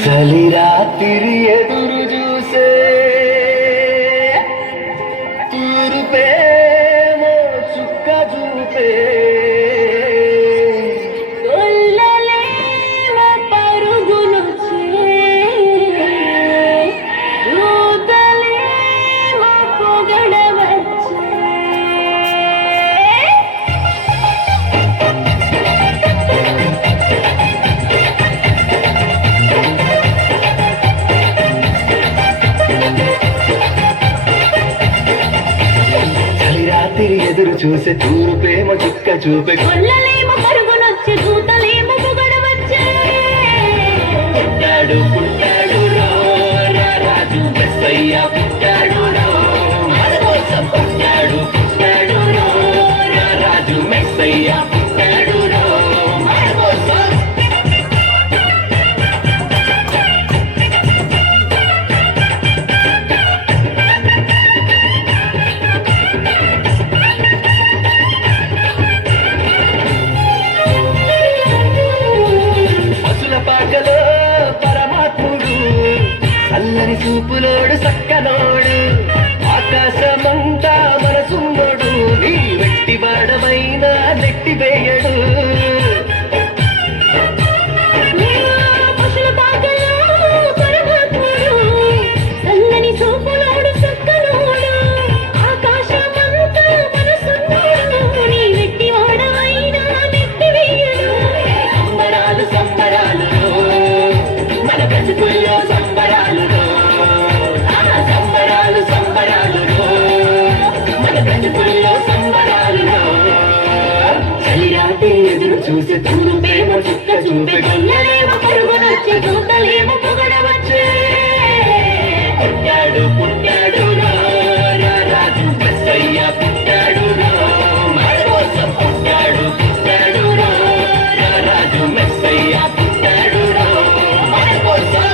చలి రాత్రి ఎదురు చూసే తూరుపేమో చుక్క చూపే ఎదురు చూసే తూరు ప్రేమ చుక్క చూపే కొల్లలేమో పరుగునొచ్చి దూతలేమో పొగడవచ్చే పుట్టాడు పుట్టాడు రాజు మెస్సయ్య పుట్టాడు మన కోసం పుట్టాడు పుట్టాడు రాజు మెస్సయ్య పుట్టాడు మన కోసం చల్లని చూపులోడు సక్కనోడు ఆకాశమంతా మనసున్నోడు నీ వెట్టి బాడమైన నెట్టి వేయడు సంబరాలు సంబరాలు మన బ్రతుకుల్లో సంబరాలు సంబరాలు సంబరాలు మన బ్రతుకుల్లో సంబరాలు చలిరాత్రి ఎదురు చూసే తూరు ప్రేమ చుక్క చూపే కొల్లలేమో పరుగునొచ్చి దూతలేమో పొగడవచ్చే పుట్టాడు పుట్టాడు రాజు మెస్సయ్య పుట్టాడు మన కోసం పుట్టాడు పుట్టాడు రాజు మెస్సయ్య పుట్టాడు మన కోసం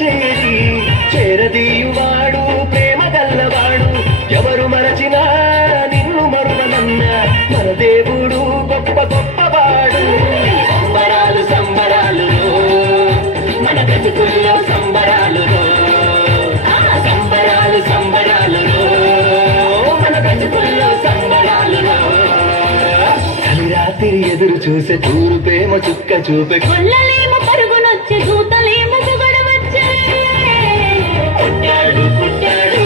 చేసి చేరదీయువాడు ప్రేమ గల్లవాడు ఎవరు మరచినా నిన్ను మరువనన్న మన దేవుడు గొప్ప గొప్పవాడు సంబరాలు సంబరాలు మన బ్రతుకుల్లో సంబరాలు సంబరాలు సంబరాలు మన బ్రతుకుల్లో సంబరాలు చలిరాత్రి ఎదురు చూసే తూరు ప్రేమ చుక్క చూపే కొల్లలేమో పరుగునొచ్చి దూతలేమో పొగడవచ్చే పుట్టాడు పుట్టాడు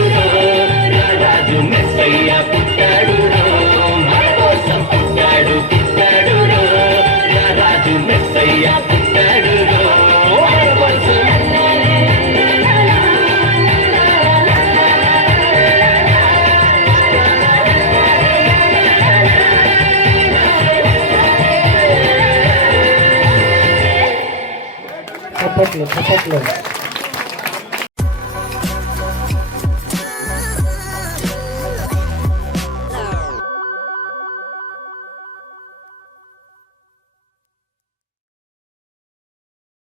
రాజు మెస్సయ్య పుట్టాడు మన కోసం పుట్టాడు పుట్టాడు రాజు మెస్సయ్య పుట్టాడు మన కోసం చప్పట్లు చప్పట్లు